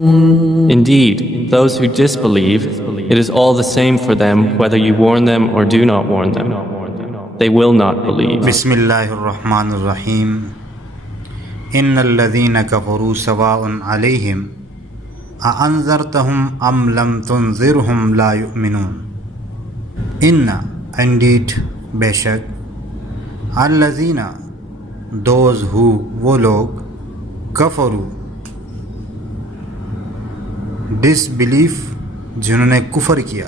Indeed, those who disbelieve, it is all the same for them whether you warn them or do not warn them. They will not believe. بسم اللہ الرحمن الرحیم ان الذین کفروا سواء علیہم اانذرتہم ام لم تنذرہم لا یؤمنون. ان indeed بے شک الذین those who وہ لوگ کفروا disbelief جنہوں نے کفر کیا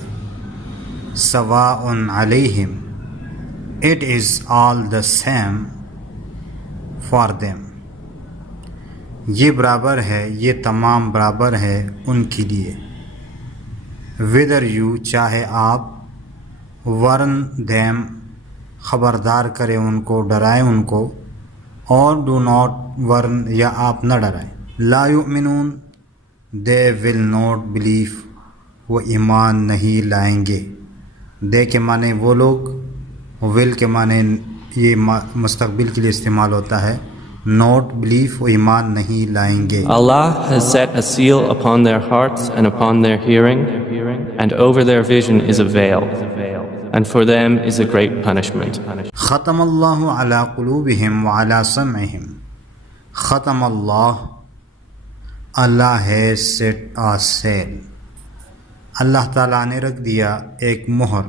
سواء علیہم it is all the same for them یہ برابر ہے، یہ تمام برابر ہے ان کے لیے. whether you چاہے آپ warn them خبردار کریں ان کو، ڈرائیں ان کو، اور do not warn یا آپ نہ ڈرائیں. لا یؤمنون they will not believe وہ ایمان نہیں لائیں گے. دے کے معنی وہ لوگ، will کے معنی یہ مستقبل کے لیے استعمال ہوتا ہے. not believe وہ ایمان نہیں لائیں گے. Allah has set a seal upon their hearts and upon their hearing, and over their vision is a veil, and for them is a great punishment. ختم اللہ علی قلوبہم وعلی سمعہم. ختم اللہ ہے سیٹ آ سیل. اللہ تعالیٰ نے رکھ دیا ایک مہر.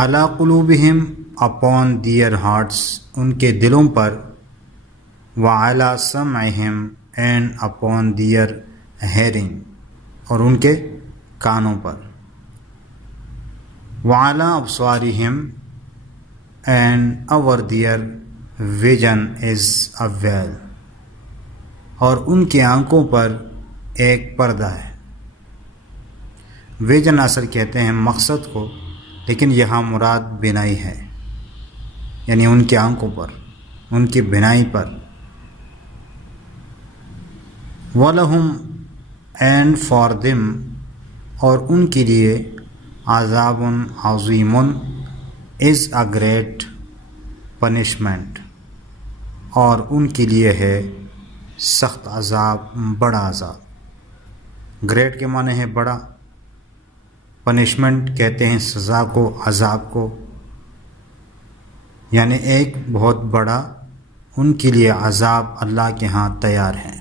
علی قلوبہم اپون دیئر ہارٹس ان کے دلوں پر، وعلی سمعہم اینڈ اپون دیئر ہیرنگ اور ان کے کانوں پر، وعلی ابصارہم and over their vision is a veil اور ان کی آنکھوں پر ایک پردہ ہے. ویژن اثر کہتے ہیں مقصد کو، لیکن یہاں مراد بینائی ہے، یعنی ان کی آنکھوں پر، ان کی بینائی پر. وَلَهُمْ اینڈ فار دم اور ان کے لیے عذاب عظیم از اے گریٹ پنشمنٹ اور ان کے لیے ہے سخت عذاب، بڑا عذاب. گریٹ کے معنی ہے بڑا، پنشمنٹ کہتے ہیں سزا کو، عذاب کو، یعنی ایک بہت بڑا ان کے لیے عذاب اللہ کے ہاں تیار ہے.